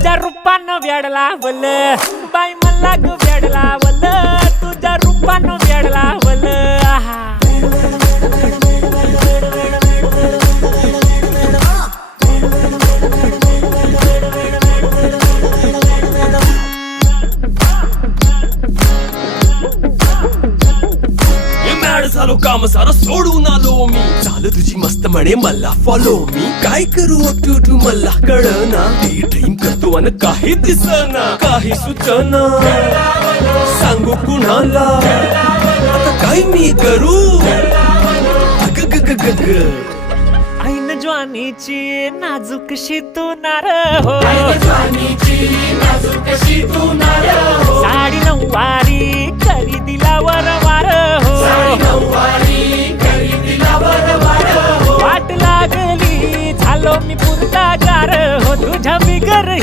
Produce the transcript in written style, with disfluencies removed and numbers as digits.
तुझ्या रूपानं वेड लावलं बाई मला ग वेड लावलं तुझ्या रूपानं वेड लावलं आहा झालो काम सारा सोडून आलो मी चाल तुझी मस्त म्हणे मला फॉलो मी काय करू टू मला कळना ती ड्रीम करतो आणि काही दिसना काही सुचना सांगू कुणाला आता काय मी करू अग ग ग ग ग ऐन ज्वानीची नाजूकशी तू नार हो साडी नऊवारी करी दिला वरवार हो वाट लागली झालो मी पुरता गार हो तुझ्या बिगर ही